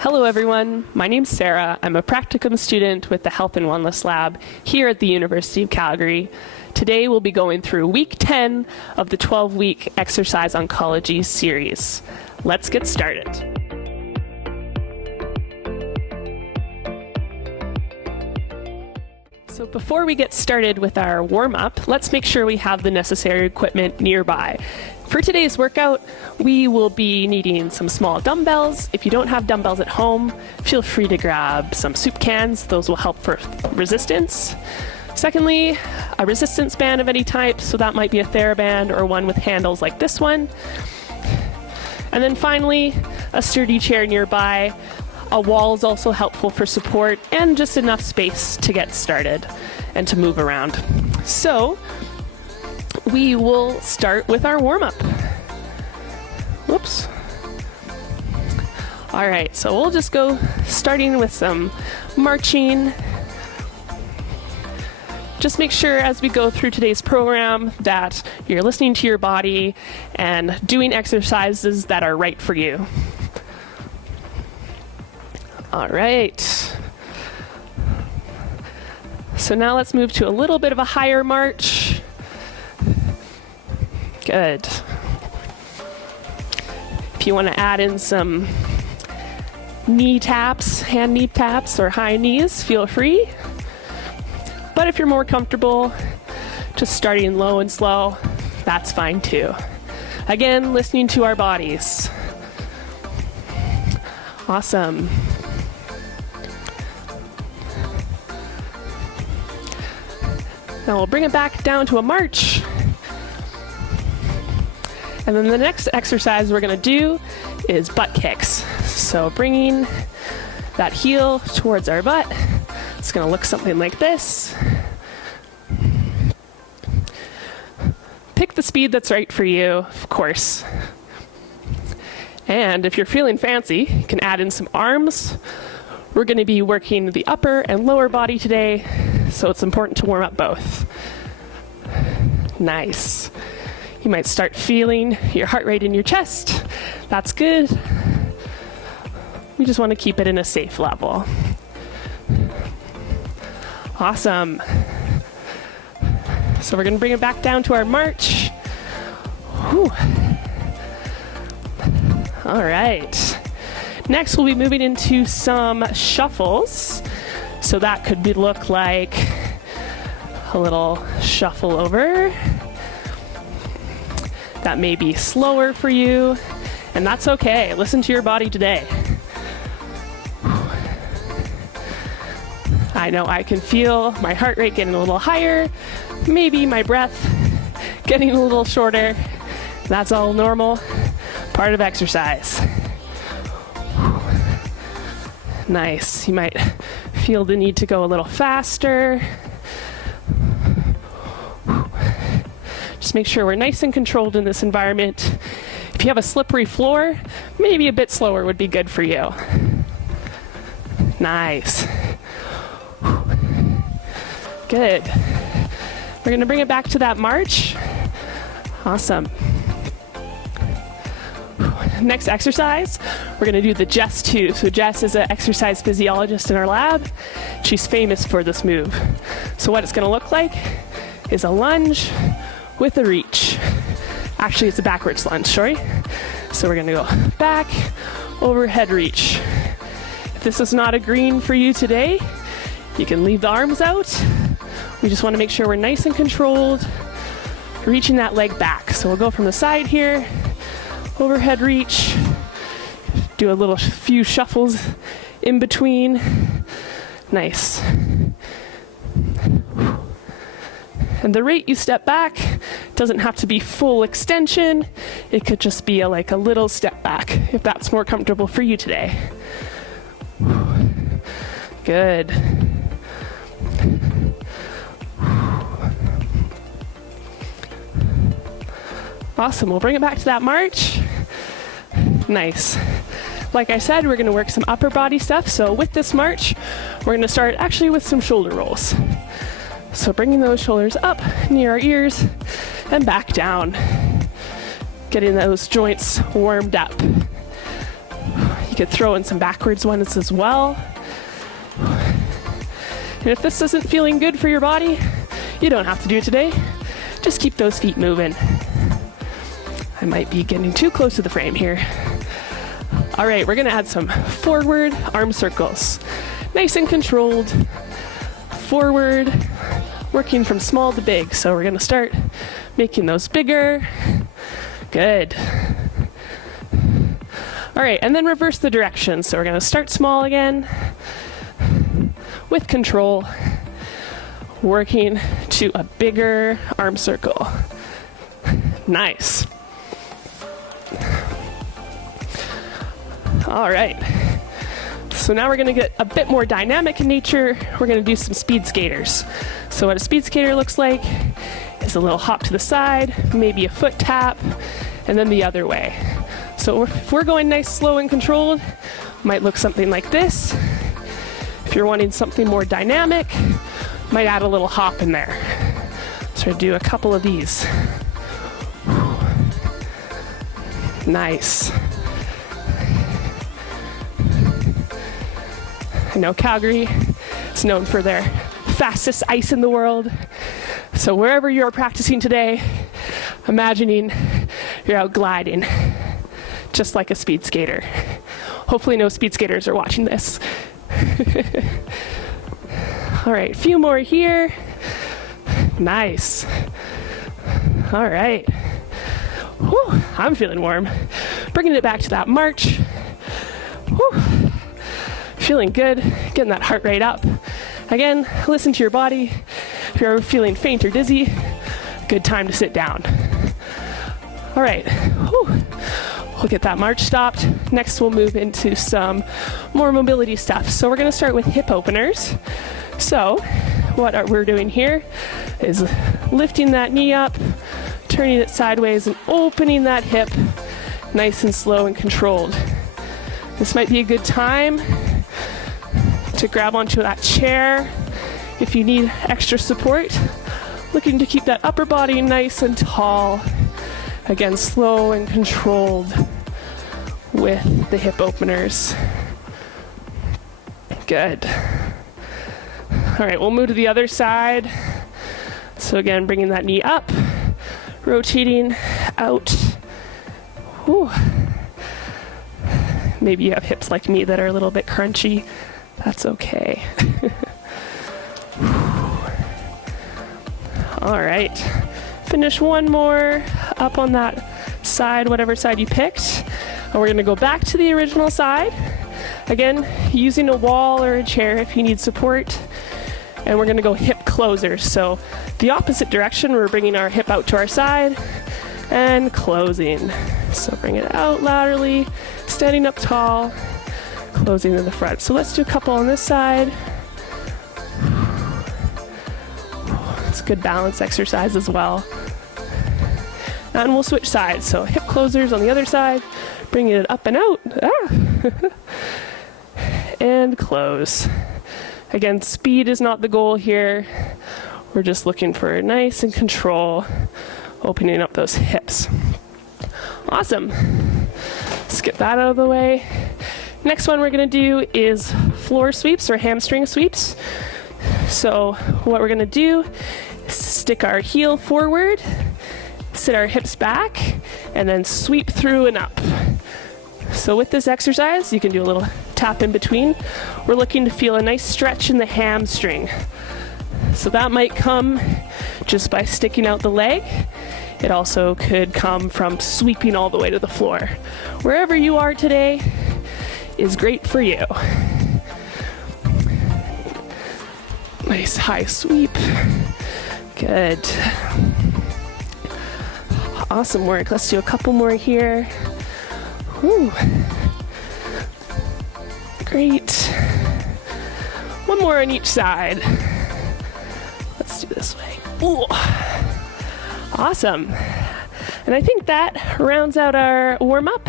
Hello everyone, my name's Sarah. I'm a practicum student with the Health and Wellness Lab here at the University of Calgary. Today we'll be going through week 10 of the 12-week Exercise Oncology series. Let's get started. So before we get started with our warm-up, let's make sure we have the necessary equipment nearby. For today's workout, we will be needing some small dumbbells. If you don't have dumbbells at home, feel free to grab some soup cans. Those will help for resistance. Secondly, a resistance band of any type, so that might be a TheraBand or one with handles like this one. And then finally, a sturdy chair nearby. A wall is also helpful for support and just enough space to get started and to move around. So we will start with our warm-up. Whoops. All right, so we'll just go starting with some marching. Just make sure as we go through today's program that you're listening to your body and doing exercises that are right for you. All right. So now let's move to a little bit of a higher march. Good. If you want to add in some knee taps, hand knee taps, or high knees, feel free. But if you're more comfortable just starting low and slow, that's fine too. Again, listening to our bodies. Awesome. Now we'll bring it back down to a march. And then the next exercise we're going to do is butt kicks. So bringing that heel towards our butt. It's going to look something like this. Pick the speed that's right for you, of course. And if you're feeling fancy, you can add in some arms. We're going to be working the upper and lower body today, so it's important to warm up both. Nice. You might start feeling your heart rate in your chest. That's good. We just want to keep it in a safe level. Awesome. So we're going to bring it back down to our march. Whew. All right. Next, we'll be moving into some shuffles. So that could look like a little shuffle over. That may be slower for you, and that's okay. Listen to your body today. I know I can feel my heart rate getting a little higher, maybe my breath getting a little shorter. That's all normal, part of exercise. Nice. You might feel the need to go a little faster. Just make sure we're nice and controlled in this environment. If you have a slippery floor, maybe a bit slower would be good for you. Nice. Good. We're going to bring it back to that march. Awesome. Next exercise, we're going to do the Jess 2. So Jess is an exercise physiologist in our lab. She's famous for this move. So what it's going to look like is a lunge with a reach. Actually, it's a backwards lunge, sorry. So we're going to go back, overhead reach. If this is not a green for you today, you can leave the arms out. We just want to make sure we're nice and controlled, reaching that leg back. So we'll go from the side here, overhead reach, do a little few shuffles in between. Nice. And the rate you step back doesn't have to be full extension. It could just be like a little step back if that's more comfortable for you today. Good. Awesome. We'll bring it back to that march. Nice. Like I said, we're going to work some upper body stuff. So with this march, we're going to start actually with some shoulder rolls. So bringing those shoulders up near our ears and back down. Getting those joints warmed up. You could throw in some backwards ones as well. And if this isn't feeling good for your body, you don't have to do it today. Just keep those feet moving. I might be getting too close to the frame here. All right, we're gonna add some forward arm circles. Nice and controlled. Forward, working from small to big. So we're gonna start making those bigger. Good. All right, and then reverse the direction. So we're gonna start small again with control, working to a bigger arm circle. Nice. All right. So now we're gonna get a bit more dynamic in nature. We're gonna do some speed skaters. So what a speed skater looks like is a little hop to the side, maybe a foot tap, and then the other way. So if we're going nice, slow, and controlled, might look something like this. If you're wanting something more dynamic, might add a little hop in there. So do a couple of these. Nice. I know Calgary is known for their fastest ice in the world. So wherever you're practicing today, imagining you're out gliding, just like a speed skater. Hopefully no speed skaters are watching this. All right, a few more here. Nice. All right. Whew, I'm feeling warm. Bringing it back to that march. Whew. Feeling good, getting that heart rate up. Again, listen to your body. If you're feeling faint or dizzy, good time to sit down. All right, whew. We'll get that march stopped. Next, we'll move into some more mobility stuff. So we're gonna start with hip openers. So what we're doing here is lifting that knee up, turning it sideways and opening that hip nice and slow and controlled. This might be a good time to grab onto that chair if you need extra support. Looking to keep that upper body nice and tall. Again, slow and controlled with the hip openers. Good. All right, we'll move to the other side. So again, bringing that knee up, rotating out. Whew. Maybe you have hips like me that are a little bit crunchy. That's okay. All right, finish one more up on that side, whatever side you picked. And we're gonna go back to the original side. Again, using a wall or a chair if you need support. And we're gonna go hip closers. So the opposite direction, we're bringing our hip out to our side and closing. So bring it out laterally, standing up tall, closing to the front. So let's do a couple on this side. It's a good balance exercise as well. And we'll switch sides. So hip closers on the other side, bringing it up and out. And close. Again, speed is not the goal here. We're just looking for nice and control, opening up those hips. Awesome. Let's get that out of the way. Next one we're gonna do is floor sweeps or hamstring sweeps. So what we're gonna do is stick our heel forward, sit our hips back, and then sweep through and up. So with this exercise, you can do a little tap in between. We're looking to feel a nice stretch in the hamstring. So that might come just by sticking out the leg. It also could come from sweeping all the way to the floor. Wherever you are today is great for you. Nice high sweep. Good. Awesome work. Let's do a couple more here. Whew. Great. One more on each side. Let's do this way. Ooh. Awesome. And I think that rounds out our warm-up.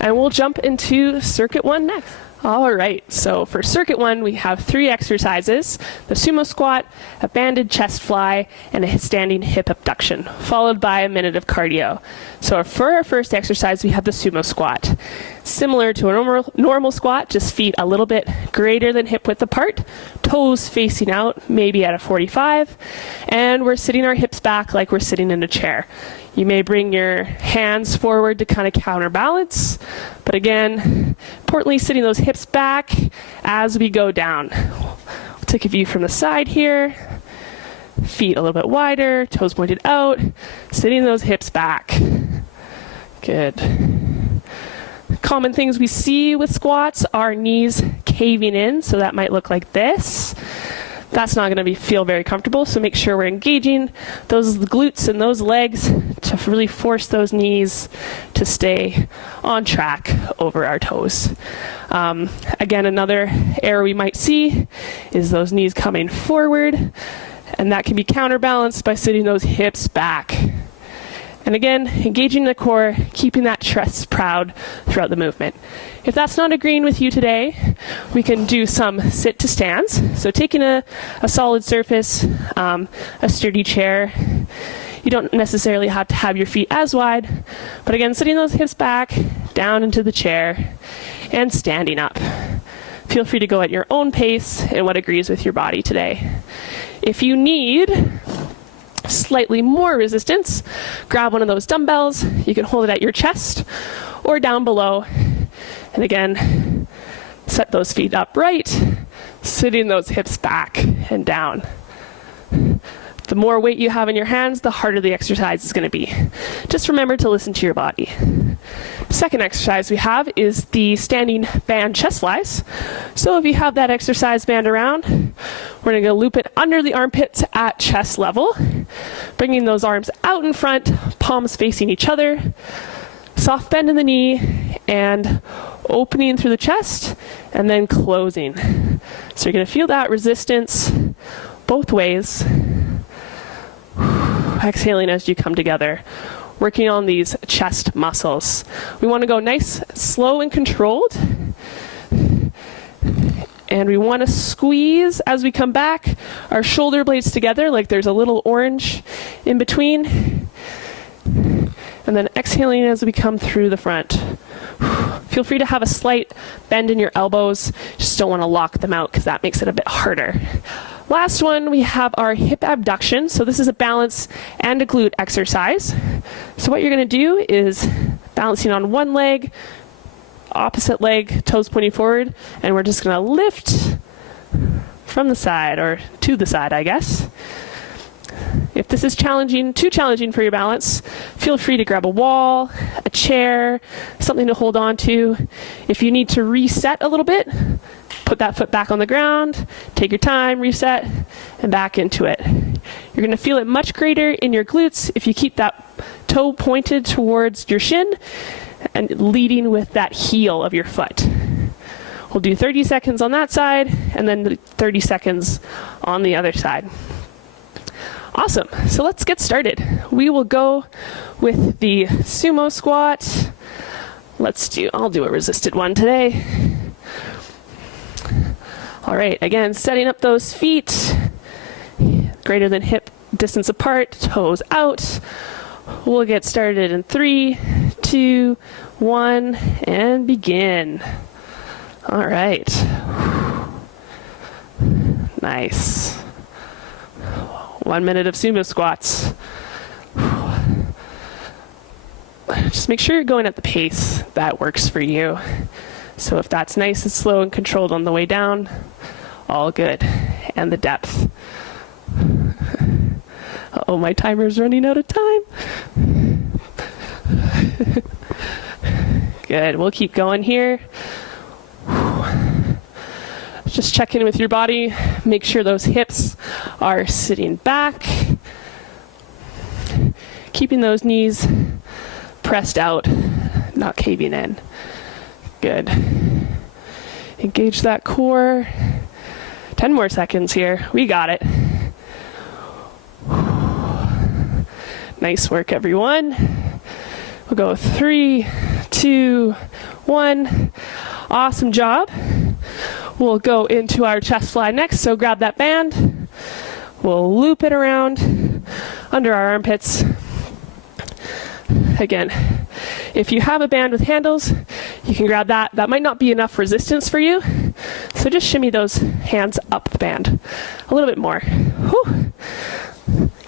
And we'll jump into circuit 1 next. All right, so for circuit 1, we have 3 exercises: the sumo squat, a banded chest fly, and a standing hip abduction, followed by a minute of cardio. So for our first exercise, we have the sumo squat. Similar to a normal squat, just feet a little bit greater than hip width apart, toes facing out, maybe at a 45, and we're sitting our hips back like we're sitting in a chair. You may bring your hands forward to kind of counterbalance, but again, importantly, sitting those hips back as we go down. We'll take a view from the side here. Feet a little bit wider, toes pointed out, sitting those hips back. Good. Common things we see with squats are knees caving in, so that might look like this. That's not going to feel very comfortable, so make sure we're engaging those glutes and those legs to really force those knees to stay on track over our toes. Again, another error we might see is those knees coming forward, and that can be counterbalanced by sitting those hips back. And again, engaging the core, keeping that chest proud throughout the movement. If that's not agreeing with you today, we can do some sit to stands. So taking a solid surface, a sturdy chair. You don't necessarily have to have your feet as wide, but again, sitting those hips back, down into the chair, and standing up. Feel free to go at your own pace and what agrees with your body today. If you need slightly more resistance, grab one of those dumbbells. You can hold it at your chest or down below. And again, set those feet upright, sitting those hips back and down. The more weight you have in your hands, the harder the exercise is going to be. Just remember to listen to your body. Second exercise we have is the standing band chest flies. So if you have that exercise band around, we're going to loop it under the armpits at chest level, bringing those arms out in front, palms facing each other, soft bend in the knee, and opening through the chest, and then closing. So you're going to feel that resistance both ways. Exhaling as you come together, working on these chest muscles. We want to go nice, slow, and controlled. And we want to squeeze as we come back our shoulder blades together like there's a little orange in between. And then exhaling as we come through the front. Feel free to have a slight bend in your elbows. Just don't want to lock them out because that makes it a bit harder. Last one, we have our hip abduction. So this is a balance and a glute exercise. So what you're going to do is balancing on one leg, opposite leg, toes pointing forward, and we're just going to lift from the side, or to the side, I guess. If this is too challenging for your balance, feel free to grab a wall, a chair, something to hold on to. If you need to reset a little bit, put that foot back on the ground, take your time, reset, and back into it. You're going to feel it much greater in your glutes if you keep that toe pointed towards your shin and leading with that heel of your foot. We'll do 30 seconds on that side and then 30 seconds on the other side. Awesome, so let's get started. We will go with the sumo squat. I'll do a resisted one today. All right, again, setting up those feet, greater than hip distance apart, toes out. We'll get started in 3, 2, 1, and begin. All right. Nice. 1 minute of sumo squats. Just make sure you're going at the pace that works for you. So if that's nice and slow and controlled on the way down, all good. And the depth. Uh-oh, my timer's running out of time. Good, we'll keep going here. Just check in with your body. Make sure those hips are sitting back. Keeping those knees pressed out, not caving in. Good. Engage that core. 10 more seconds here. We got it. Nice work, everyone. We'll go 3, 2, 1. Awesome job. We'll go into our chest fly next, so grab that band. We'll loop it around under our armpits. Again, if you have a band with handles, you can grab that. That might not be enough resistance for you, so just shimmy those hands up the band a little bit more. Whew.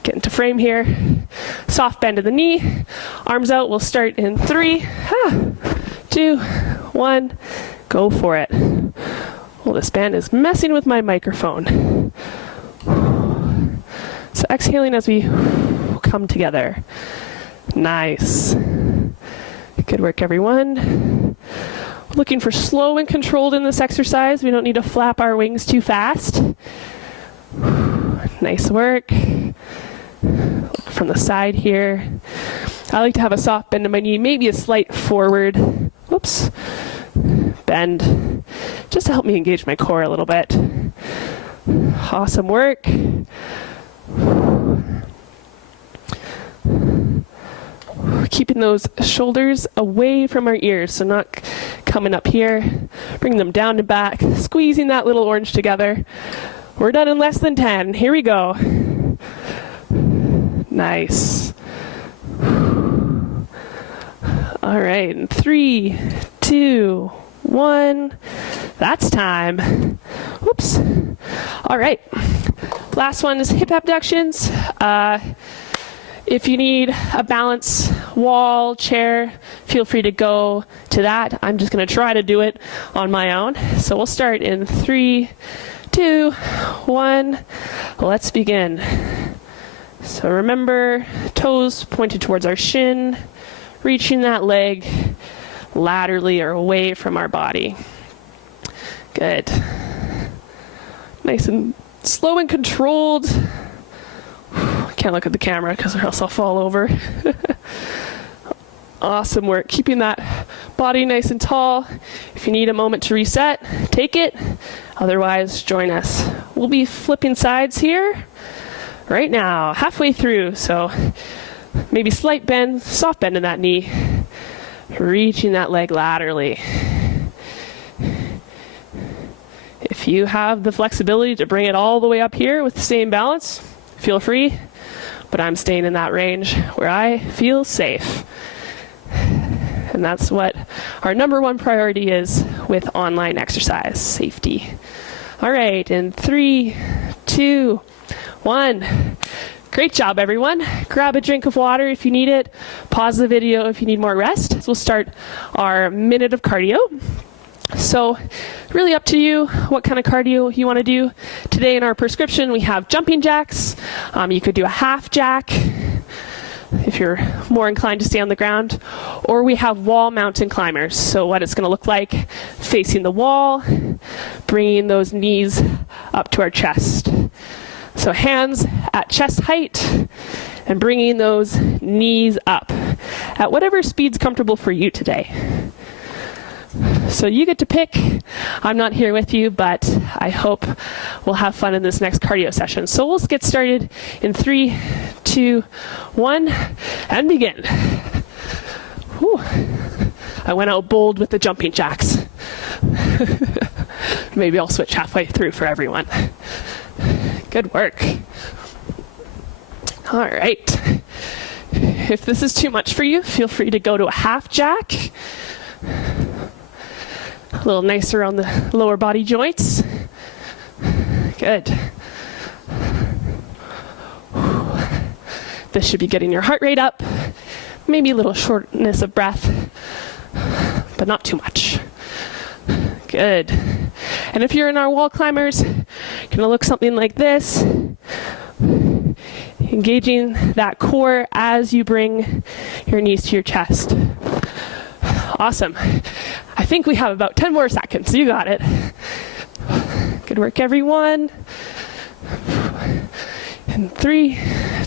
Get into frame here. Soft bend of the knee. Arms out. We'll start in 3, 2, 1. Go for it. Well, this band is messing with my microphone. So exhaling as we come together. Nice. Good work, everyone. Looking for slow and controlled in this exercise. We don't need to flap our wings too fast. Nice work. Look from the side here. I like to have a soft bend in my knee, maybe a slight forward. Whoops. Bend. Just to help me engage my core a little bit. Awesome work. Keeping those shoulders away from our ears, so not coming up here. Bring them down and back, squeezing that little orange together. We're done in less than 10. Here we go. Nice. All right, in 3, 2, 1. That's time. Whoops. All right. Last one is hip abductions. If you need a balance wall, chair, feel free to go to that. I'm just going to try to do it on my own. So we'll start in 3, 2, 1. Let's begin. So remember, toes pointed towards our shin, reaching that leg laterally or away from our body. Good. Nice and slow and controlled. Can't look at the camera because or else I'll fall over. Awesome work. Keeping that body nice and tall. If you need a moment to reset, take it. Otherwise, join us. We'll be flipping sides here right now, halfway through. So maybe slight bend, soft bend in that knee. Reaching that leg laterally. If you have the flexibility to bring it all the way up here with the same balance, feel free. But I'm staying in that range where I feel safe. And that's what our number one priority is with online exercise, safety. All right, in 3, 2, 1. Great job, everyone. Grab a drink of water if you need it. Pause the video if you need more rest. So we'll start our minute of cardio. So really up to you what kind of cardio you want to do. Today in our prescription we have jumping jacks. You could do a half jack if you're more inclined to stay on the ground. Or we have wall mountain climbers. So what it's going to look like, facing the wall, bringing those knees up to our chest. So hands at chest height and bringing those knees up at whatever speed's comfortable for you today. So you get to pick. I'm not here with you, but I hope we'll have fun in this next cardio session. So we'll get started in 3, 2, 1, and begin. Whew. I went out bold with the jumping jacks. Maybe I'll switch halfway through for everyone. Good work. All right. If this is too much for you, feel free to go to a half jack. A little nicer on the lower body joints. Good. This should be getting your heart rate up. Maybe a little shortness of breath, but not too much. Good. And if you're in our wall climbers, you're gonna look something like this. Engaging that core as you bring your knees to your chest. Awesome. I think we have about 10 more seconds. You got it. Good work, everyone. And 3,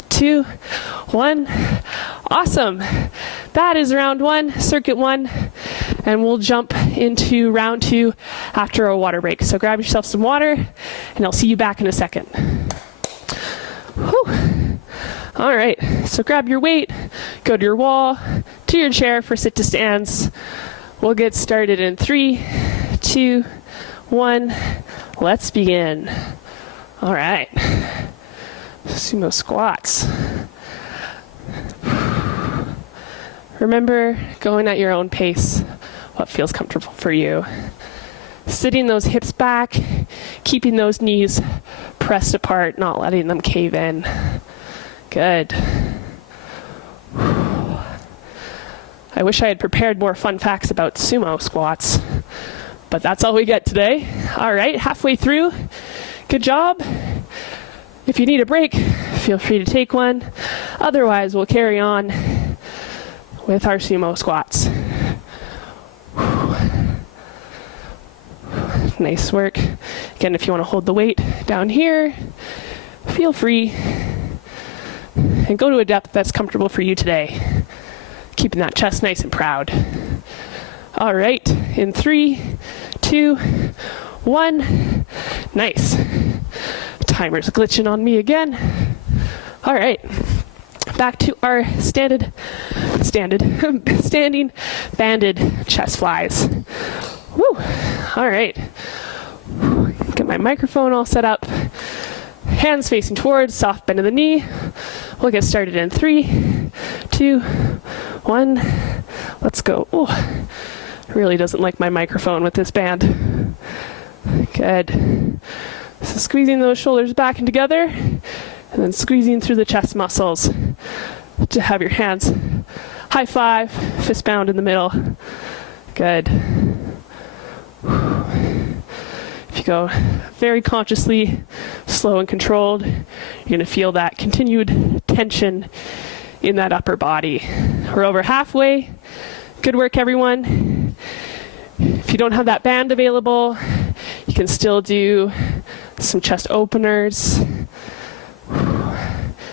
2, 1. Awesome. That is round 1, circuit 1. And we'll jump into round 2 after a water break. So grab yourself some water, and I'll see you back in a second. Whew. All right, so grab your weight, go to your wall, to your chair for sit to stands. We'll get started in 3, 2, 1. Let's begin. All right. Sumo squats. Remember, going at your own pace, what feels comfortable for you. Sitting those hips back, keeping those knees pressed apart, not letting them cave in. Good. I wish I had prepared more fun facts about sumo squats, but that's all we get today. All right, halfway through. Good job. If you need a break, feel free to take one. Otherwise, we'll carry on with our sumo squats. Nice work. Again, if you want to hold the weight down here, feel free. And go to a depth that's comfortable for you today. Keeping that chest nice and proud. All right, in 3, 2, 1. Nice. Timer's glitching on me again. All right, back to our standing banded chest flies. Woo. All right. Get my microphone all set up. Hands facing towards, soft bend of the knee. We'll get started in 3, 2, 1. Let's go. Oh, really doesn't like my microphone with this band. Good. So squeezing those shoulders back and together, and then squeezing through the chest muscles to have your hands high five, fist bound in the middle. Good. If you go very consciously, slow and controlled, you're going to feel that continued tension in that upper body. We're over halfway. Good work, everyone. If you don't have that band available, you can still do some chest openers.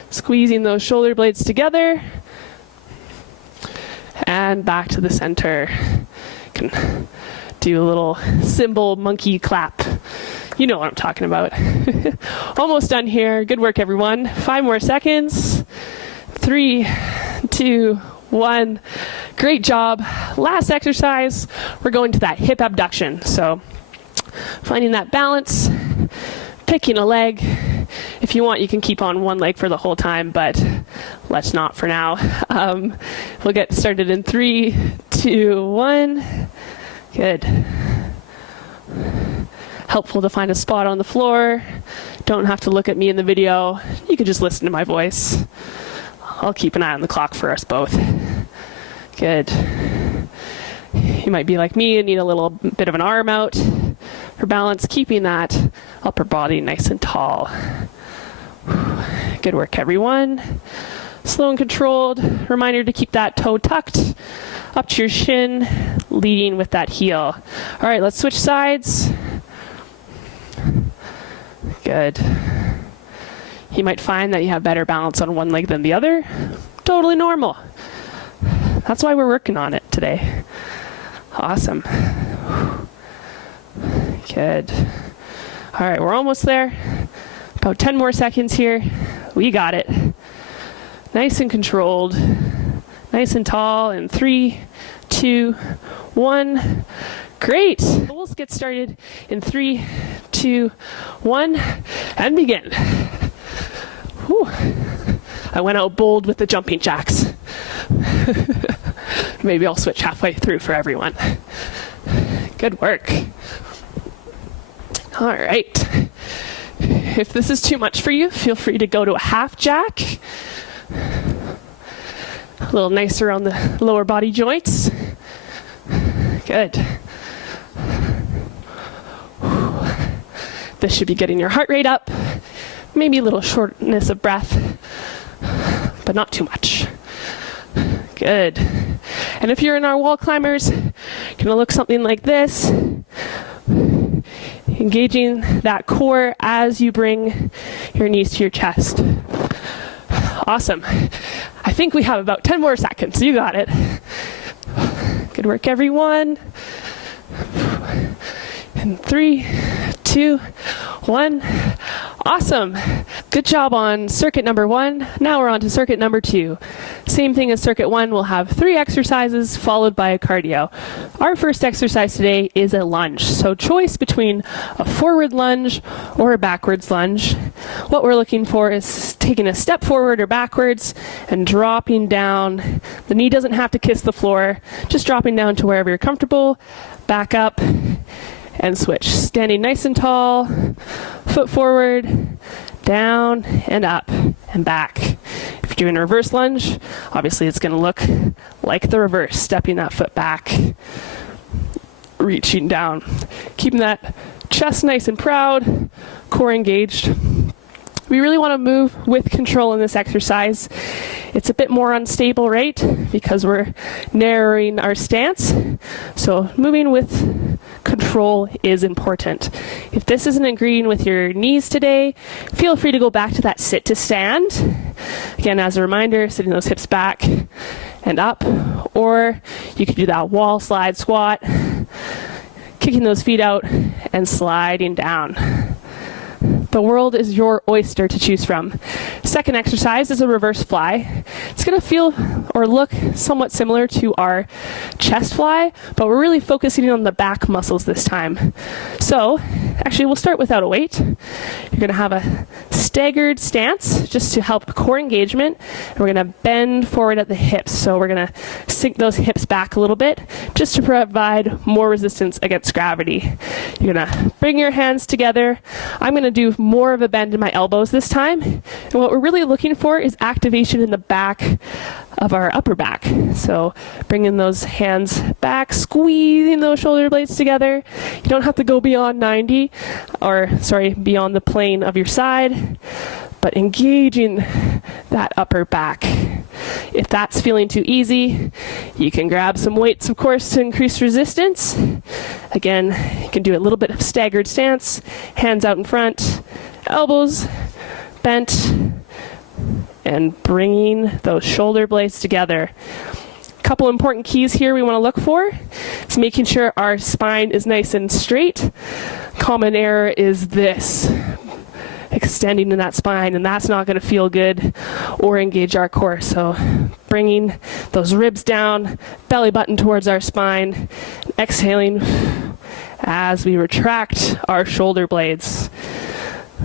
Squeezing those shoulder blades together. And back to the center. You can do a little cymbal monkey clap. You know what I'm talking about. Almost done here. Good work, everyone. 5 more seconds. 3, 2, 1. Great job. Last exercise, we're going to that hip abduction. So finding that balance, picking a leg. If you want, you can keep on one leg for the whole time, but let's not for now. We'll get started in 3, 2, 1. Good. Helpful to find a spot on the floor. Don't have to look at me in the video. You can just listen to my voice. I'll keep an eye on the clock for us both. Good. You might be like me and need a little bit of an arm out for balance, keeping that upper body nice and tall. Good work, everyone. Slow and controlled. Reminder to keep that toe tucked up to your shin, leading with that heel. All right, let's switch sides. Good. You might find that you have better balance on one leg than the other. Totally normal. That's why we're working on it today. Awesome. Good. All right, we're almost there. About 10 more seconds here. We got it. Nice and controlled. Nice and tall in 3, 2, 1. Great. We'll get started in 3, 2, 1, and begin. Whew. I went out bold with the jumping jacks. Maybe I'll switch halfway through for everyone. Good work. All right. If this is too much for you, feel free to go to a half jack. A little nicer on the lower body joints. Good. This should be getting your heart rate up. Maybe a little shortness of breath, but not too much. Good. And if you're in our wall climbers, you're gonna look something like this. Engaging that core as you bring your knees to your chest. Awesome. I think we have about 10 more seconds. You got it. Good work, everyone. In 3, 2, 1. Awesome. Good job on circuit number 1. Now we're on to circuit number 2. Same thing as circuit 1, we'll have 3 exercises followed by a cardio. Our first exercise today is a lunge. So choice between a forward lunge or a backwards lunge. What we're looking for is taking a step forward or backwards and dropping down. The knee doesn't have to kiss the floor, just dropping down to wherever you're comfortable. Back up and switch. Standing nice and tall, foot forward, down and up and back. If you're doing a reverse lunge, obviously it's going to look like the reverse, stepping that foot back, reaching down. Keeping that chest nice and proud, core engaged. We really want to move with control in this exercise. It's a bit more unstable, right? Because we're narrowing our stance. So moving with control is important. If this isn't agreeing with your knees today, feel free to go back to that sit to stand. Again, as a reminder, sitting those hips back and up. Or you could do that wall slide squat, kicking those feet out and sliding down. The world is your oyster to choose from. Second exercise is a reverse fly. It's going to feel or look somewhat similar to our chest fly, but we're really focusing on the back muscles this time. So, actually we'll start without a weight. You're going to have a staggered stance just to help core engagement. And we're going to bend forward at the hips. So we're going to sink those hips back a little bit just to provide more resistance against gravity. You're going to bring your hands together. I'm going to do more of a bend in my elbows this time. And what we're really looking for is activation in the back of our upper back. So bringing those hands back, squeezing those shoulder blades together. You don't have to go beyond 90, beyond the plane of your side, but engaging that upper back. If that's feeling too easy, you can grab some weights, of course, to increase resistance. Again, you can do a little bit of staggered stance, hands out in front, elbows bent, and bringing those shoulder blades together. A couple important keys here we want to look for is making sure our spine is nice and straight. Common error is this, extending in that spine, and that's not going to feel good or engage our core. So bringing those ribs down, belly button towards our spine, exhaling as we retract our shoulder blades.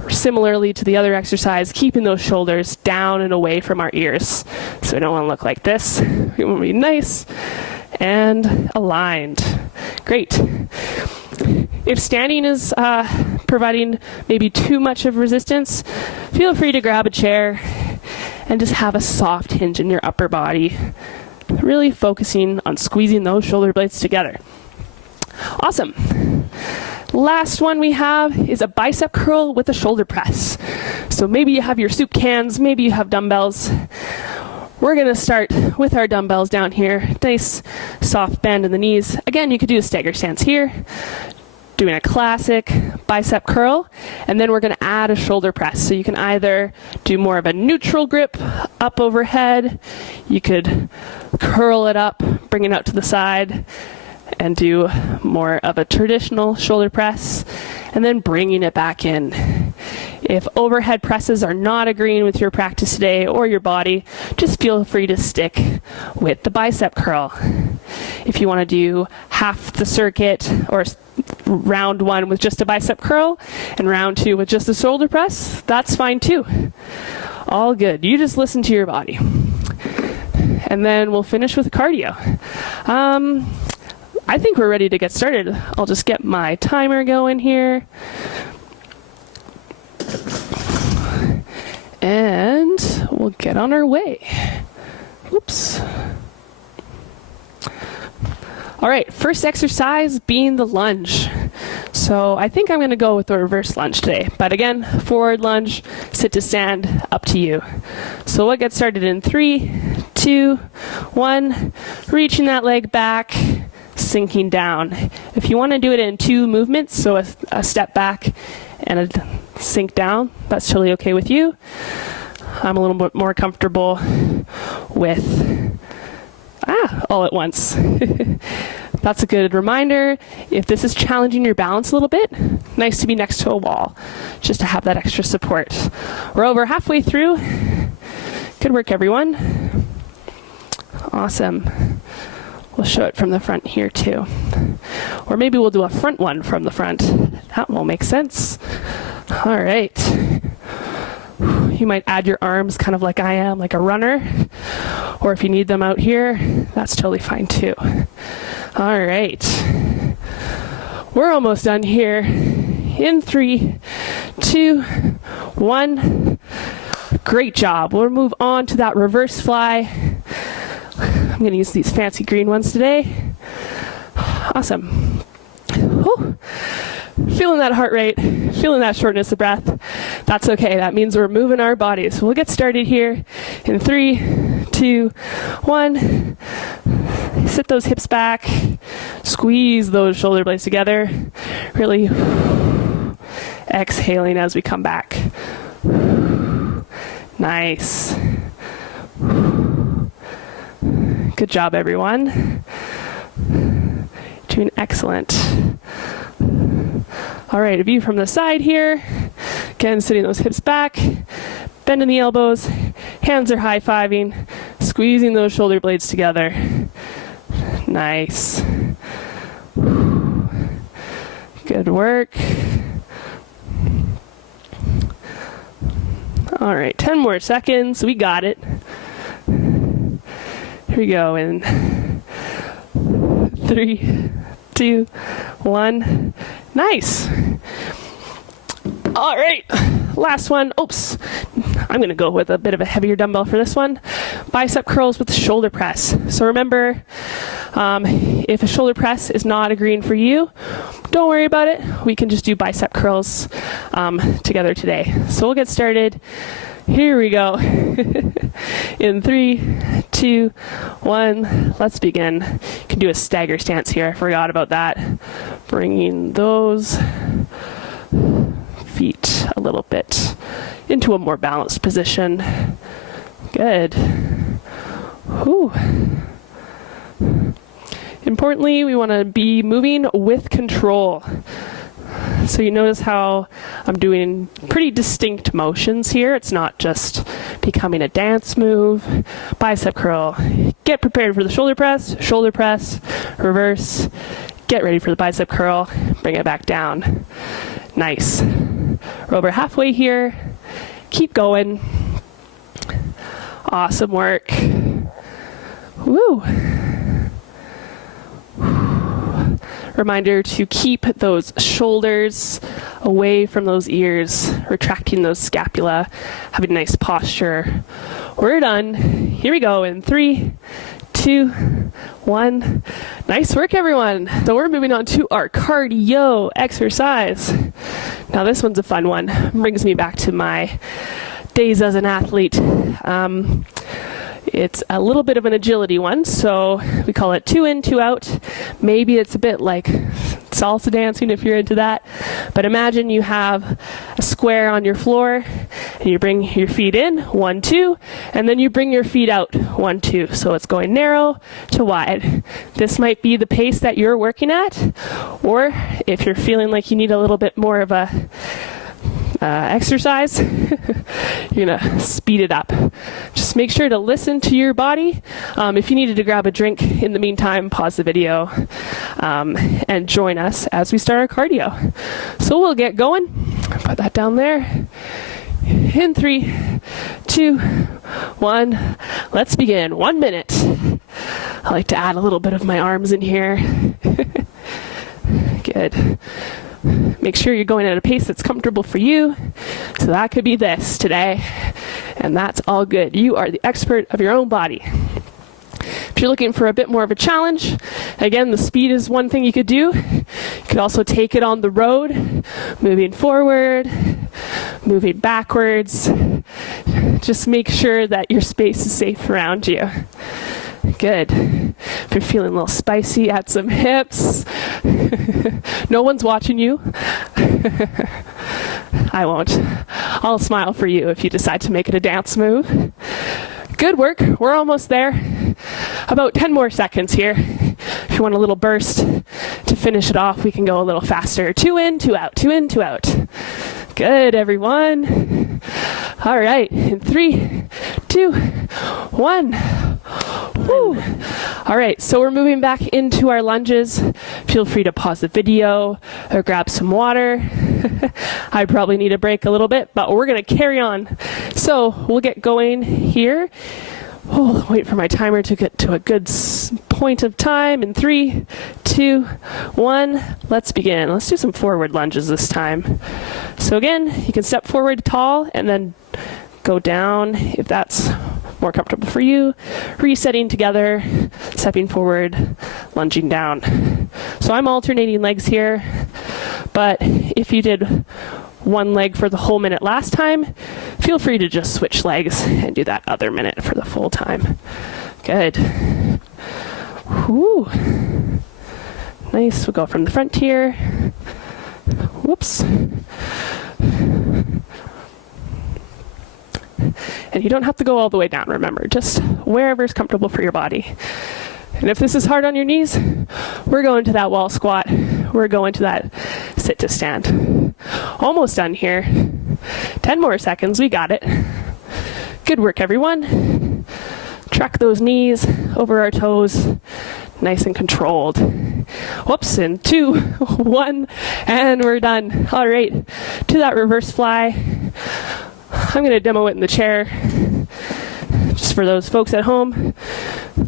Similarly to the other exercise, keeping those shoulders down and away from our ears. So we don't want to look like this. We want to be nice and aligned. Great. If standing is providing maybe too much of resistance, feel free to grab a chair and just have a soft hinge in your upper body, really focusing on squeezing those shoulder blades together. Awesome. Last one we have is a bicep curl with a shoulder press. So maybe you have your soup cans, maybe you have dumbbells. We're going to start with our dumbbells down here. Nice soft bend in the knees. Again, you could do a stagger stance here, doing a classic bicep curl, and then we're going to add a shoulder press. So you can either do more of a neutral grip up overhead, you could curl it up, bring it out to the side, and do more of a traditional shoulder press, and then bringing it back in. If overhead presses are not agreeing with your practice today or your body, just feel free to stick with the bicep curl. If you want to do half the circuit or round 1 with just a bicep curl and round 2 with just a shoulder press, that's fine too. All good. You just listen to your body. And then we'll finish with cardio. I think we're ready to get started. I'll just get my timer going here. And we'll get on our way. Oops. All right, first exercise being the lunge. So I think I'm going to go with the reverse lunge today. But again, forward lunge, sit to stand, up to you. So we'll get started in 3, 2, 1. Reaching that leg back, sinking down. If you want to do it in 2 movements, so a step back and a sink down, that's totally okay with you. I'm a little bit more comfortable with all at once. That's a good reminder. If this is challenging your balance a little bit, nice to be next to a wall, just to have that extra support. We're over halfway through. Good work, everyone. Awesome. We'll show it from the front here too. Or maybe we'll do a front one from the front. That will make sense. All right. You might add your arms kind of like I am, like a runner. Or if you need them out here, that's totally fine too. All right. We're almost done here. In 3, 2, 1. Great job. We'll move on to that reverse fly. I'm going to use these fancy green ones today. Awesome. Whew. Feeling that heart rate, feeling that shortness of breath. That's okay. That means we're moving our bodies. So we'll get started here in 3, 2, 1. Sit those hips back. Squeeze those shoulder blades together. Really exhaling as we come back. Nice. Good job, everyone. Doing excellent. All right, a view from the side here. Again, sitting those hips back, bending the elbows, hands are high-fiving, squeezing those shoulder blades together. Nice. Good work. All right, 10 more seconds. We got it. Here we go in 3, 2, 1. Nice. All right, last one. Oops. I'm going to go with a bit of a heavier dumbbell for this one. Bicep curls with shoulder press. So remember, if a shoulder press is not a green for you, don't worry about it. We can just do bicep curls together today. So we'll get started. Here we go. In 3, 2, 1, let's begin. You can do a stagger stance here. I forgot about that. Bringing those feet a little bit into a more balanced position. Good. Whew. Importantly, we want to be moving with control. So you notice how I'm doing pretty distinct motions here. It's not just becoming a dance move. Bicep curl. Get prepared for the shoulder press, reverse. Get ready for the bicep curl. Bring it back down. Nice. We're over halfway here. Keep going. Awesome work. Woo. Reminder to keep those shoulders away from those ears, retracting those scapula, having a nice posture. We're done. Here we go in 3, 2, 1. Nice work, everyone. So we're moving on to our cardio exercise. Now this one's a fun one. Brings me back to my days as an athlete. It's a little bit of an agility one, so we call it 2 in, 2 out. Maybe it's a bit like salsa dancing if you're into that. But imagine you have a square on your floor, and you bring your feet in, 1, 2, and then you bring your feet out, 1, 2. So it's going narrow to wide. This might be the pace that you're working at, or if you're feeling like you need a little bit more of a exercise, you're gonna speed it up. Just make sure to listen to your body. If you needed to grab a drink in the meantime, pause the video and join us as we start our cardio. So we'll get going. Put that down there. In 3, 2, 1. Let's begin. 1 minute. I like to add a little bit of my arms in here. Good. Make sure you're going at a pace that's comfortable for you. So that could be this today. And that's all good. You are the expert of your own body. If you're looking for a bit more of a challenge, again, the speed is one thing you could do. You could also take it on the road, moving forward, moving backwards. Just make sure that your space is safe around you. Good. If you're feeling a little spicy, add some hips. No one's watching you. I won't. I'll smile for you if you decide to make it a dance move. Good work. We're almost there. About 10 more seconds here. If If you want a little burst to finish it off, we can go a little faster. 2 in, 2 out, 2 in, 2 out. Good, everyone. All right, in 3, 2, 1. Woo. All right, so we're moving back into our lunges. Feel free to pause the video or grab some water. I probably need a break a little bit, but we're gonna carry on. So we'll get going here. Oh, wait for my timer to get to a good point of time. In 3, 2, 1, let's begin. Let's do some forward lunges this time. So again, you can step forward tall and then go down if that's more comfortable for you. Resetting together, stepping forward, lunging down. So I'm alternating legs here, but if you did one leg for the whole minute last time, feel free to just switch legs and do that other minute for the full time. Good. Woo. Nice. We'll go from the front here. Whoops. And you don't have to go all the way down, remember, just wherever is comfortable for your body. And if this is hard on your knees, we're going to that wall squat. We're going to that sit to stand. Almost done here. 10 more seconds, we got it. Good work, everyone. Track those knees over our toes, nice and controlled. Whoops, in 2, 1, and we're done. All right, to that reverse fly. I'm gonna demo it in the chair, just for those folks at home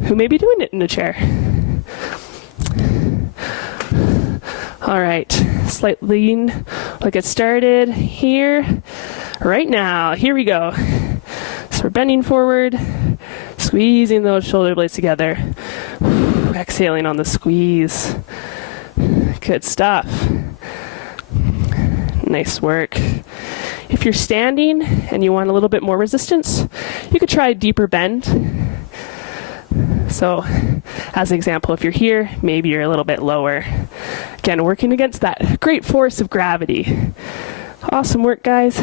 who may be doing it in a chair. All right, slight lean. We'll get started here, right now. Here we go. So we're bending forward, squeezing those shoulder blades together. Exhaling on the squeeze. Good stuff. Nice work. If you're standing and you want a little bit more resistance, you could try a deeper bend. So, as an example, if you're here, maybe you're a little bit lower. Again, working against that great force of gravity. Awesome work, guys.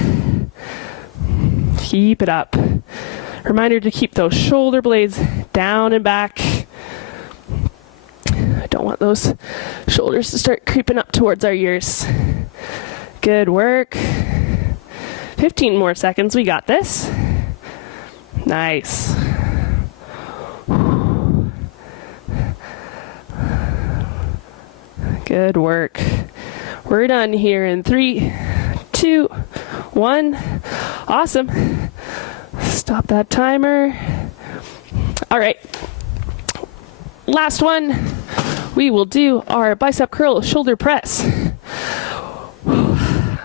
Keep it up. Reminder to keep those shoulder blades down and back. I don't want those shoulders to start creeping up towards our ears. Good work. 15 more seconds, we got this. Nice. Good work. We're done here in 3, 2, 1. Awesome. Stop that timer. All right. Last one. We will do our bicep curl shoulder press.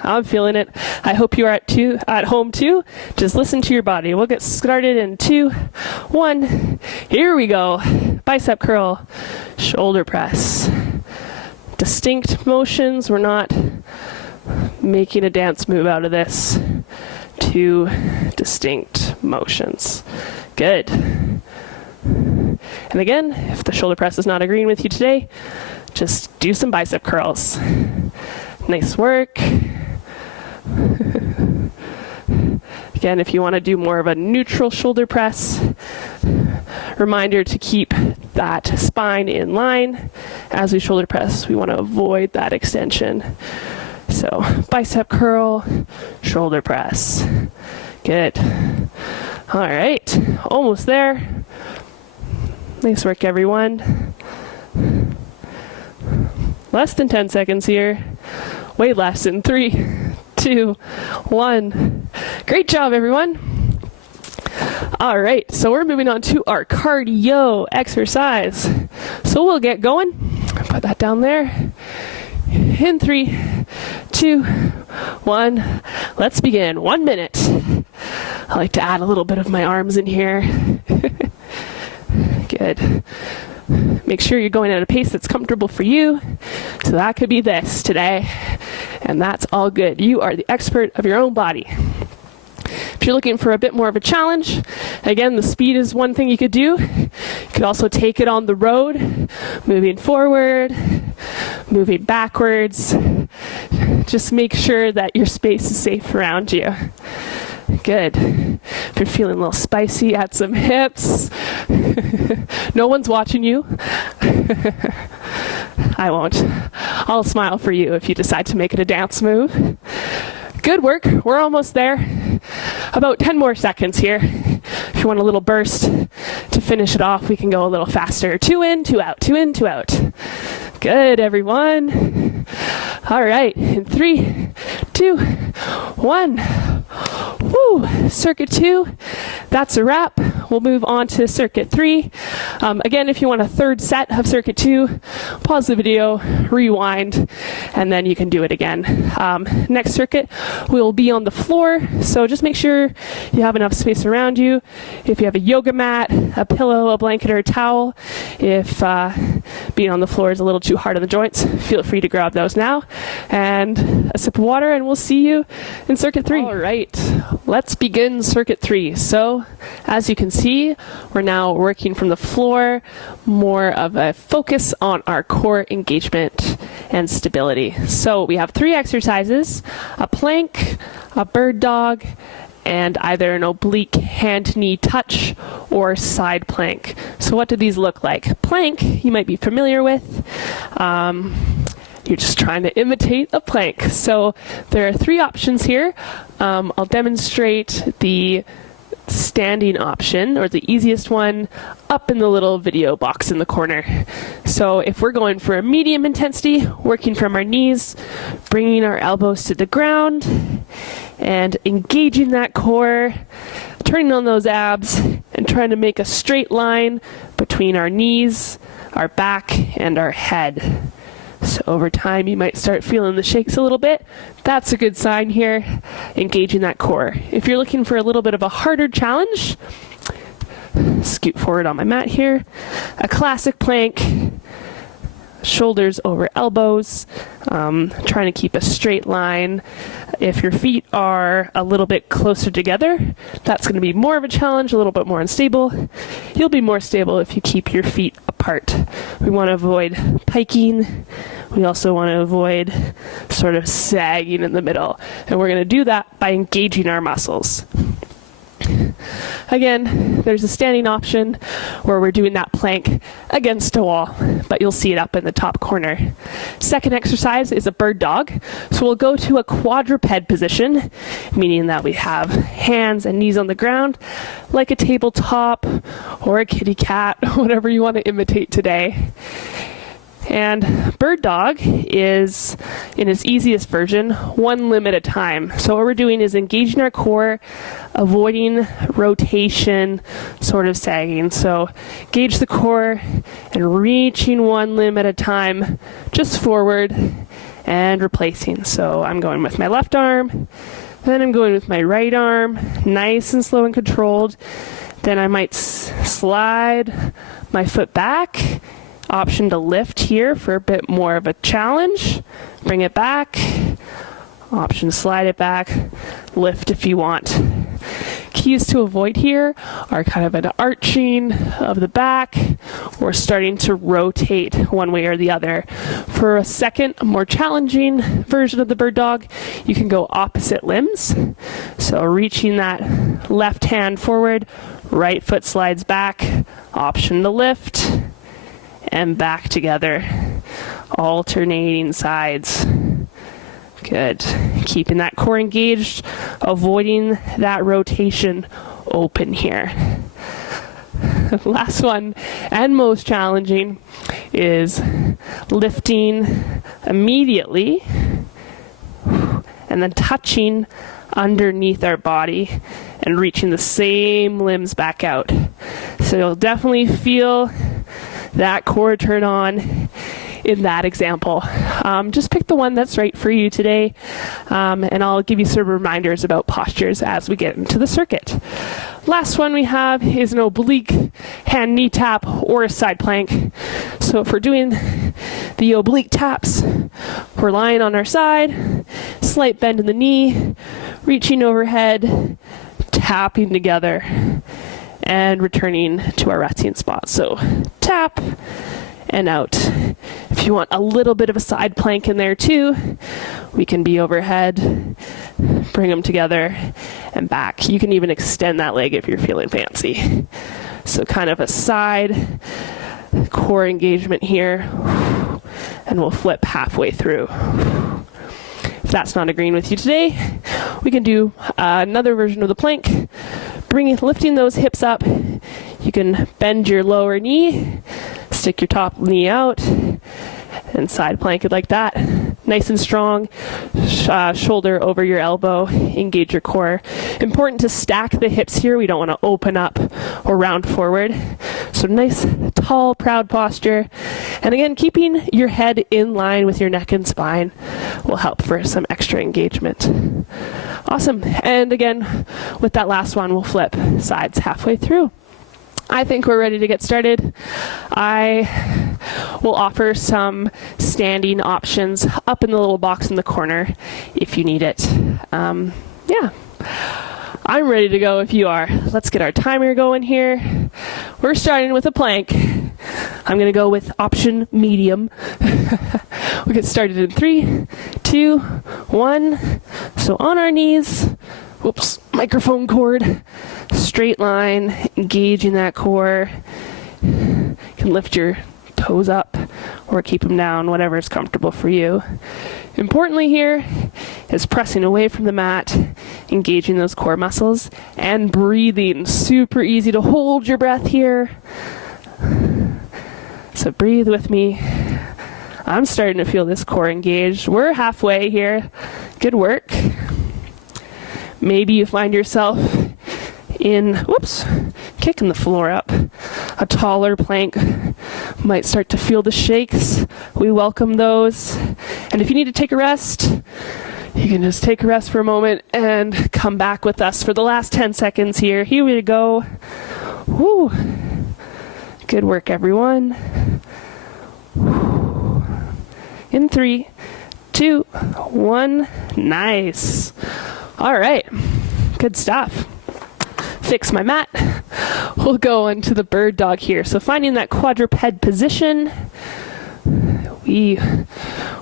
I'm feeling it. I hope you are at home too. Just listen to your body. We'll get started in 2, 1. Here we go. Bicep curl, shoulder press. Distinct motions. We're not making a dance move out of this. 2 distinct motions. Good. And again, if the shoulder press is not agreeing with you today, just do some bicep curls. Nice work. Again, if you want to do more of a neutral shoulder press, reminder to keep that spine in line. As we shoulder press, we want to avoid that extension. So, bicep curl, shoulder press. Good. All right, almost there. Nice work, everyone. Less than 10 seconds here. Way less in 3, 2, 1. Great job, everyone. All right, so we're moving on to our cardio exercise. So we'll get going. Put that down there. In 3, 2, 1. Let's begin. 1 minute. I like to add a little bit of my arms in here. Good. Make sure you're going at a pace that's comfortable for you. So that could be this today. And that's all good. You are the expert of your own body. If you're looking for a bit more of a challenge, again, the speed is one thing you could do. You could also take it on the road, moving forward, moving backwards. Just make sure that your space is safe around you. Good. If you're feeling a little spicy, add some hips. No one's watching you. I won't. I'll smile for you if you decide to make it a dance move. Good work. We're almost there. About 10 more seconds here. If you want a little burst to finish it off, we can go a little faster. 2 in, 2 out, 2 in, 2 out. Good, everyone. All right, in 3, 2, 1. Woo, circuit 2, that's a wrap. We'll move on to circuit 3. Again, if you want a third set of circuit 2, pause the video, rewind, and then you can do it again. Next circuit will be on the floor, so just make sure you have enough space around you. If you have a yoga mat, a pillow, a blanket, or a towel, if being on the floor is a little too hard on the joints, feel free to grab those now. And a sip of water, and we'll see you in circuit 3. All right, let's begin circuit 3. So, as you can see, we're now working from the floor, more of a focus on our core engagement and stability. So we have 3 exercises: a plank, a bird dog, and either an oblique hand-knee touch or side plank. So what do these look like? Plank, you might be familiar with. You're just trying to imitate a plank. So there are 3 options here. I'll demonstrate the standing option, or the easiest one, up in the little video box in the corner. So if we're going for a medium intensity, working from our knees, bringing our elbows to the ground, and engaging that core, turning on those abs, and trying to make a straight line between our knees, our back, and our head. So over time, you might start feeling the shakes a little bit. That's a good sign here, engaging that core. If you're looking for a little bit of a harder challenge, scoot forward on my mat here. A classic plank, shoulders over elbows, trying to keep a straight line. If your feet are a little bit closer together, that's going to be more of a challenge, a little bit more unstable. You'll be more stable if you keep your feet apart. We want to avoid piking. We also want to avoid sort of sagging in the middle. And we're going to do that by engaging our muscles. Again, there's a standing option where we're doing that plank against a wall, but you'll see it up in the top corner. Second exercise is a bird dog. So we'll go to a quadruped position, meaning that we have hands and knees on the ground, like a tabletop or a kitty cat, whatever you want to imitate today. And bird dog is, in its easiest version, 1 limb at a time. So what we're doing is engaging our core, avoiding rotation, sort of sagging. So engage the core and reaching 1 limb at a time, just forward and replacing. So I'm going with my left arm, then I'm going with my right arm, nice and slow and controlled. Then I might slide my foot back. Option to lift here for a bit more of a challenge. Bring it back. Option to slide it back. Lift if you want. Keys to avoid here are kind of an arching of the back or starting to rotate one way or the other. For a second, more challenging version of the bird dog, you can go opposite limbs. So reaching that left hand forward, right foot slides back. Option to lift. And back together, alternating sides. Good. Keeping that core engaged, avoiding that rotation open here. Last one, and most challenging, is lifting immediately and then touching underneath our body and reaching the same limbs back out. So you'll definitely feel that core turn on in that example. Just pick the one that's right for you today, and I'll give you some reminders about postures as we get into the circuit. Last one we have is an oblique hand knee tap or a side plank. So if we're doing the oblique taps, we're lying on our side, slight bend in the knee, reaching overhead, tapping together, and returning to our resting spot. So tap and out. If you want a little bit of a side plank in there too, we can be overhead, bring them together, and back. You can even extend that leg if you're feeling fancy. So kind of a side core engagement here, and we'll flip halfway through. If that's not agreeing with you today, we can do another version of the plank. Lifting those hips up. You can bend your lower knee, stick your top knee out, and side plank it like that. Nice and strong. Shoulder over your elbow. Engage your core. Important to stack the hips here. We don't want to open up or round forward. So nice, tall, proud posture. And again, keeping your head in line with your neck and spine will help for some extra engagement. Awesome. And again, with that last one, we'll flip sides halfway through. I think we're ready to get started. I will offer some standing options up in the little box in the corner if you need it. Yeah, I'm ready to go if you are. Let's get our timer going here. We're starting with a plank. I'm going to go with option medium. We'll get started in 3, 2, 1. So on our knees. Whoops, microphone cord. Straight line, engaging that core. You can lift your toes up or keep them down, whatever is comfortable for you. Importantly here is pressing away from the mat, engaging those core muscles, and breathing. Super easy to hold your breath here. So breathe with me. I'm starting to feel this core engaged. We're halfway here. Good work. Maybe you find yourself in, kicking the floor up. A taller plank might start to feel the shakes. We welcome those. And if you need to take a rest, you can just take a rest for a moment and come back with us for the last 10 seconds here. Here we go. Woo. Good work, everyone. In 3, 2, 1. Nice. All right. Good stuff. Fix my mat. We'll go into the bird dog here. So finding that quadruped position, we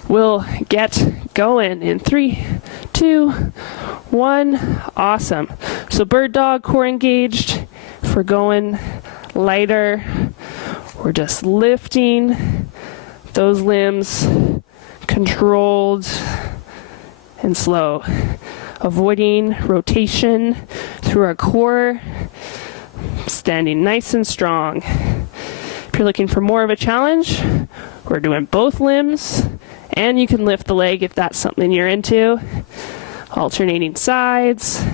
will get going in 3, 2, 1. Awesome. So bird dog, core engaged. If we're going lighter, we're just lifting those limbs, controlled and slow. Avoiding rotation through our core, standing nice and strong. If you're looking for more of a challenge, we're doing both limbs, and you can lift the leg if that's something you're into. Alternating sides,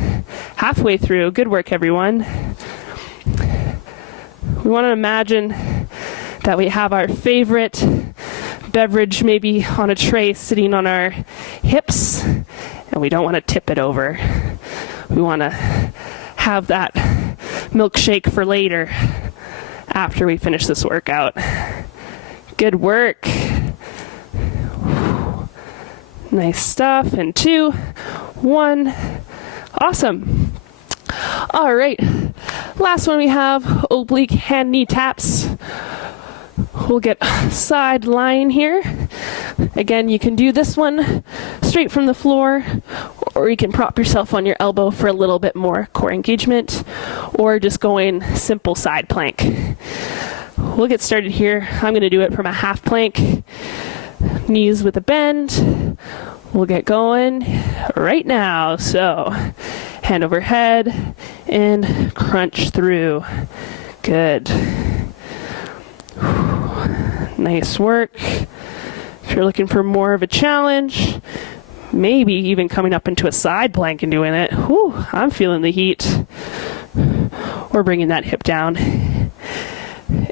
halfway through. Good work, everyone. We want to imagine that we have our favorite beverage maybe on a tray sitting on our hips, and we don't want to tip it over. We want to have that milkshake for later after we finish this workout. Good work. Nice stuff. And 2, 1. Awesome. All right. Last one we have, oblique hand knee taps. We'll get side lying here. Again, you can do this one straight from the floor, or you can prop yourself on your elbow for a little bit more core engagement, or just going simple side plank. We'll get started here. I'm going to do it from a half plank, knees with a bend. We'll get going right now. So hand over head and crunch through. Good. Nice work. If you're looking for more of a challenge, maybe even coming up into a side plank and doing it. Whew, I'm feeling the heat. Or bringing that hip down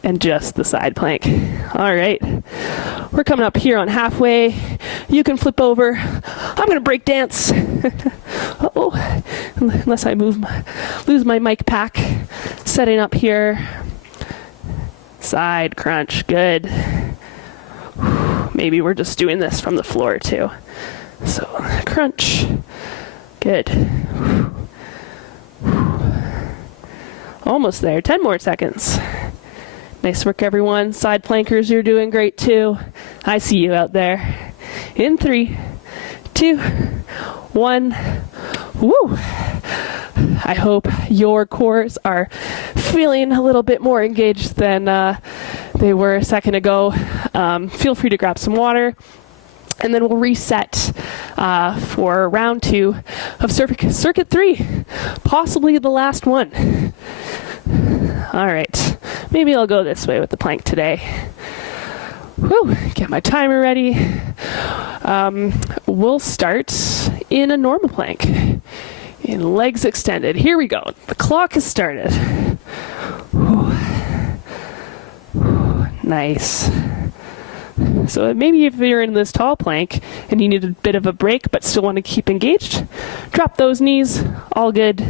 and just the side plank. All right. We're coming up here on halfway. You can flip over. I'm going to break dance. Uh-oh. Unless I lose my mic pack. Setting up here. Side crunch. Good. Maybe we're just doing this from the floor too. So crunch. Good. Almost there. 10 more seconds. Nice work, everyone. Side plankers, you're doing great too. I see you out there. In 3, 2, 1. Woo! I hope your cores are feeling a little bit more engaged than they were a second ago. Feel free to grab some water, and then we'll reset for round 2 of circuit 3, possibly the last one. All right, maybe I'll go this way with the plank today. Whew, get my timer ready. We'll start in a normal plank, in legs extended. Here we go. The clock has started. Whew. Whew, nice. So maybe if you're in this tall plank and you need a bit of a break but still want to keep engaged, drop those knees. All good.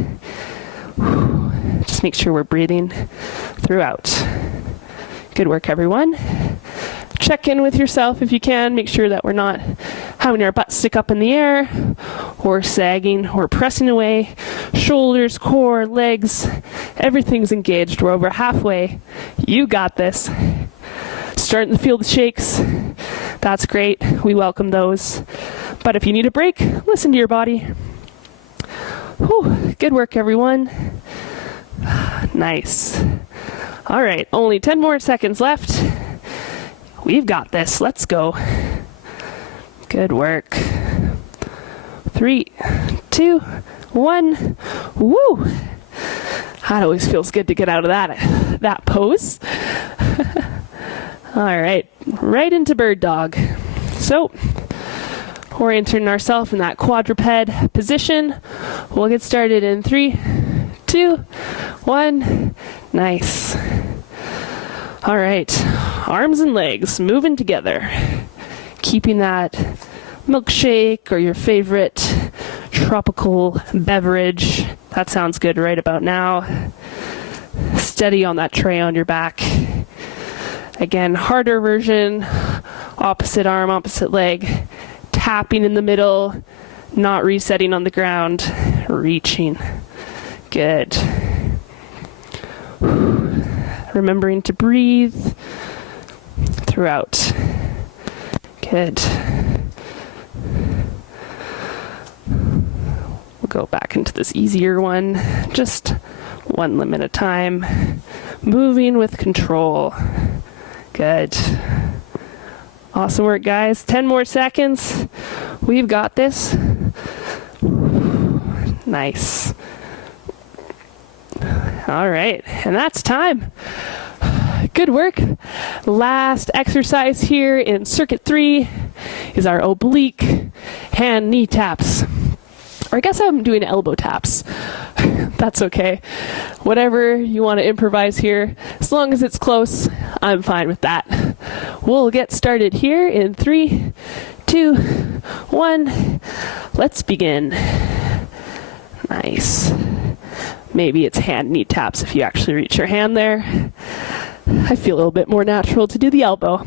Whew. Just make sure we're breathing throughout. Good work, everyone. Check in with yourself if you can. Make sure that we're not having our butt stick up in the air or sagging or pressing away. Shoulders, core, legs, everything's engaged. We're over halfway. You got this. Starting to feel the shakes. That's great. We welcome those. But if you need a break, listen to your body. Whew. Good work, everyone. Nice. All right, only 10 more seconds left. We've got this. Let's go. Good work. 3, 2, 1. Woo! That always feels good to get out of that pose. All right, right into bird dog. So, orienting ourselves in that quadruped position. We'll get started in 3, 2, 1. Nice. All right, arms and legs moving together. Keeping that milkshake or your favorite tropical beverage. That sounds good right about now. Steady on that tray on your back. Again, harder version, opposite arm, opposite leg. Tapping in the middle, not resetting on the ground, reaching. Good. Remembering to breathe throughout. Good. We'll go back into this easier one. Just one limb at a time. Moving with control. Good. Awesome work, guys. 10 more seconds. We've got this. Nice. All right, and that's time. Good work. Last exercise here in circuit 3 is our oblique hand knee taps. Or I guess I'm doing elbow taps. That's okay. Whatever you want to improvise here, as long as it's close, I'm fine with that. We'll get started here in 3, 2, 1. Let's begin. Nice. Maybe it's hand knee taps if you actually reach your hand there. I feel a little bit more natural to do the elbow.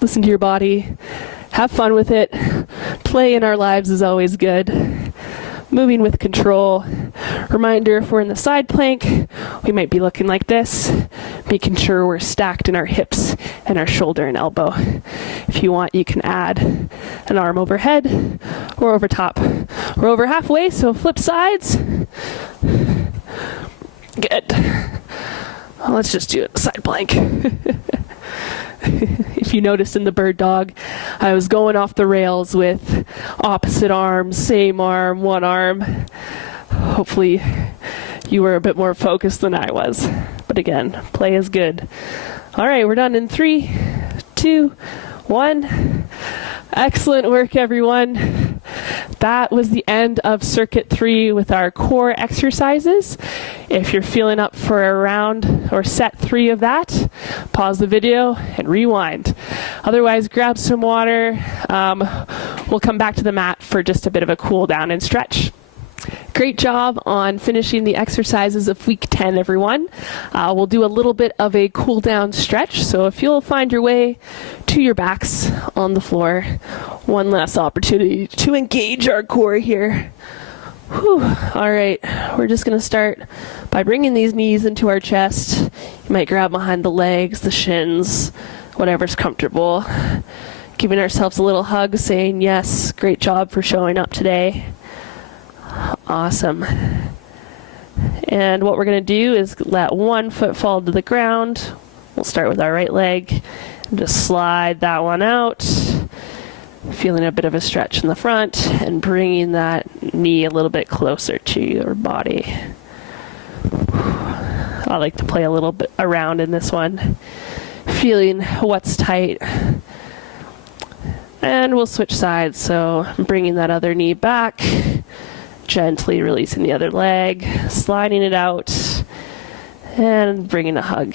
Listen to your body. Have fun with it. Play in our lives is always good. Moving with control. Reminder, if we're in the side plank, we might be looking like this, making sure we're stacked in our hips and our shoulder and elbow. If you want, you can add an arm overhead or over top. We're over halfway, so flip sides. Good. Well, let's just do it side plank. If you noticed in the bird dog, I was going off the rails with opposite arms, same arm, one arm. Hopefully you were a bit more focused than I was. But again, play is good. All right, we're done in 3, 2, 1. Excellent work, everyone. That was the end of circuit 3 with our core exercises. If you're feeling up for a round or set 3 of that, pause the video and rewind. Otherwise, grab some water. We'll come back to the mat for just a bit of a cool down and stretch. Great job on finishing the exercises of week 10, everyone. We'll do a little bit of a cool down stretch. So if you'll find your way to your backs on the floor, one last opportunity to engage our core here. Whew. All right, we're just gonna start by bringing these knees into our chest. You might grab behind the legs, the shins, whatever's comfortable. Giving ourselves a little hug, saying, yes, great job for showing up today. Awesome. And what we're going to do is let one foot fall to the ground. We'll start with our right leg and just slide that one out. Feeling a bit of a stretch in the front and bringing that knee a little bit closer to your body. I like to play a little bit around in this one, feeling what's tight. And we'll switch sides, so bringing that other knee back, gently releasing the other leg, sliding it out, and bringing a hug,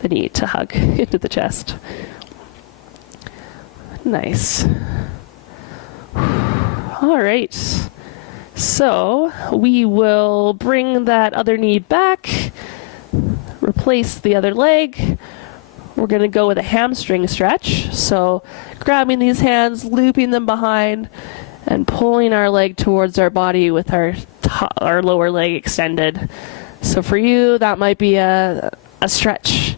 the knee to hug into the chest. Nice. All right. So we will bring that other knee back, replace the other leg. We're going to go with a hamstring stretch. So grabbing these hands, looping them behind, and pulling our leg towards our body with our lower leg extended. So for you, that might be a stretch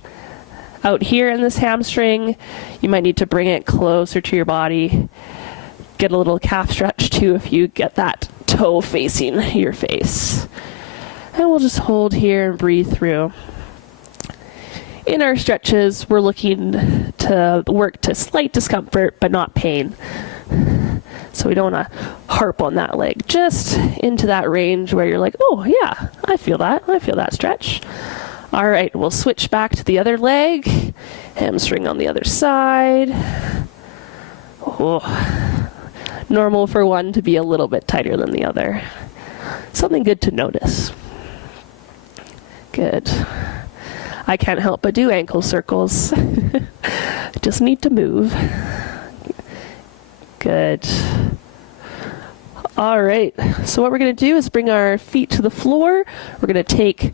out here in this hamstring. You might need to bring it closer to your body. Get a little calf stretch too if you get that toe facing your face. And we'll just hold here and breathe through. In our stretches, we're looking to work to slight discomfort but not pain. So we don't want to harp on that leg, just into that range where you're like, oh yeah, I feel that stretch. All right, we'll switch back to the other leg, hamstring on the other side. Oh, normal for one to be a little bit tighter than the other. Something good to notice. Good. I can't help but do ankle circles. Just need to move. Good. All right, so what we're going to do is bring our feet to the floor. We're going to take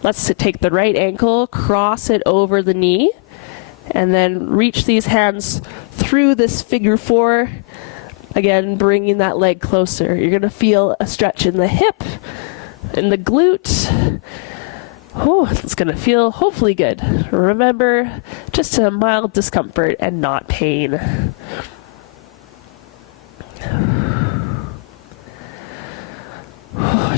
the right ankle, cross it over the knee, and then reach these hands through this figure four. Again, bringing that leg closer. You're going to feel a stretch in the hip, in the glute. Oh, it's going to feel hopefully good. Remember, just a mild discomfort and not pain.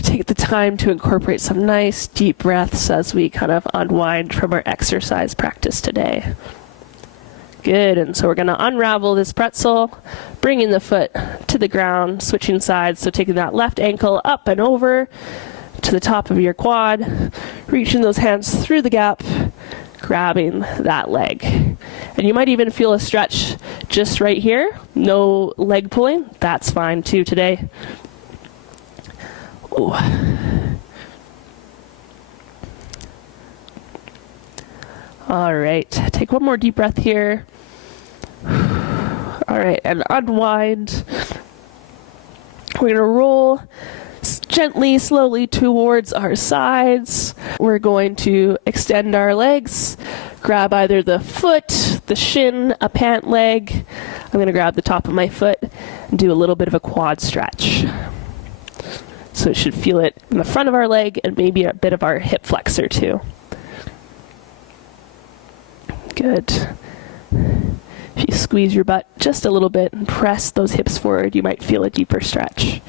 Take the time to incorporate some nice deep breaths as we kind of unwind from our exercise practice today. Good, and so we're going to unravel this pretzel, bringing the foot to the ground, switching sides, so taking that left ankle up and over to the top of your quad, reaching those hands through the gap, grabbing that leg. And you might even feel a stretch just right here. No leg pulling, that's fine too today. Ooh. All right, take one more deep breath here. All right, and unwind. We're gonna roll gently, slowly towards our sides. We're going to extend our legs, grab either the foot, the shin, a pant leg. I'm gonna grab the top of my foot and do a little bit of a quad stretch. So it should feel it in the front of our leg and maybe a bit of our hip flexor too. Good. If you squeeze your butt just a little bit and press those hips forward, you might feel a deeper stretch.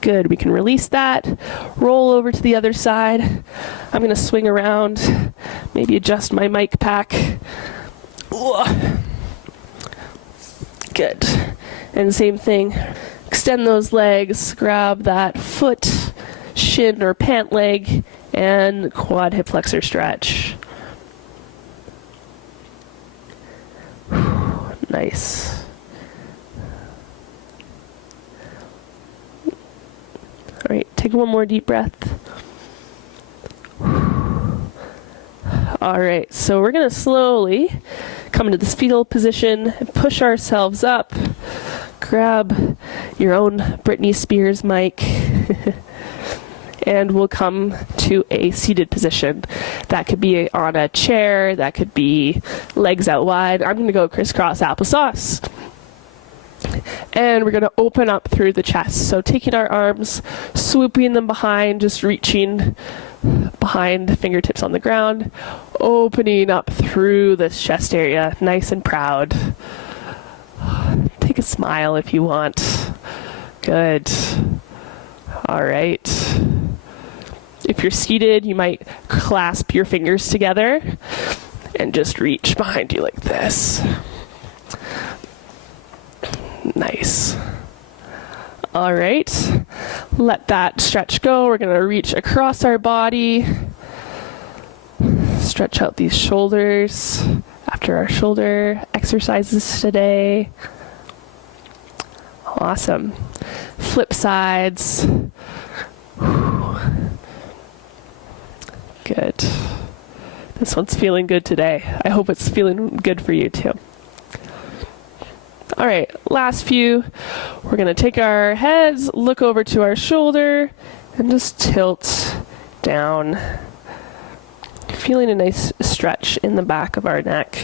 Good, we can release that. Roll over to the other side. I'm gonna swing around, maybe adjust my mic pack. Good. And same thing, extend those legs, grab that foot, shin or pant leg, and quad hip flexor stretch. Nice. All right, take one more deep breath. All right, so we're gonna slowly come into this fetal position and push ourselves up. Grab your own Britney Spears mic. And we'll come to a seated position. That could be on a chair, that could be legs out wide. I'm gonna go crisscross applesauce. And we're gonna open up through the chest. So taking our arms, swooping them behind, just reaching behind, fingertips on the ground, opening up through this chest area, nice and proud. Take a smile if you want. Good. All right. If you're seated, you might clasp your fingers together and just reach behind you like this. Nice. All right. Let that stretch go. We're going to reach across our body. Stretch out these shoulders after our shoulder exercises today. Awesome. Flip sides. Good. This one's feeling good today. I hope it's feeling good for you too. All right, last few. We're going to take our heads, look over to our shoulder, and just tilt down. Feeling a nice stretch in the back of our neck.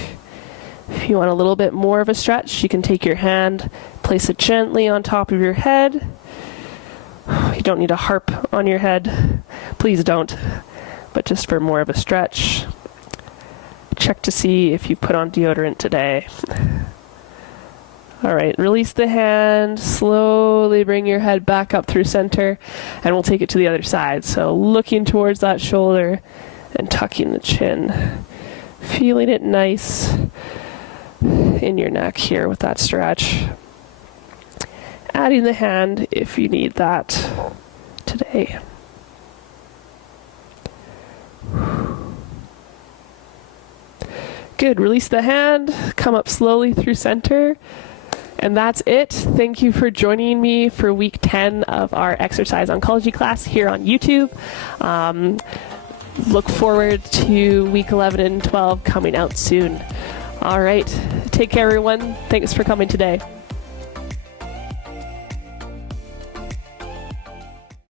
If you want a little bit more of a stretch, you can take your hand, place it gently on top of your head. You don't need to harp on your head. Please don't. But just for more of a stretch. Check to see if you put on deodorant today. All right, release the hand, slowly bring your head back up through center, and we'll take it to the other side. So looking towards that shoulder and tucking the chin. Feeling it nice in your neck here with that stretch. Adding the hand if you need that today. Good, release the hand, come up slowly through center. And that's it. Thank you for joining me for week 10 of our Exercise Oncology class here on YouTube. Look forward to week 11 and 12 coming out soon. All right, take care everyone. Thanks for coming today.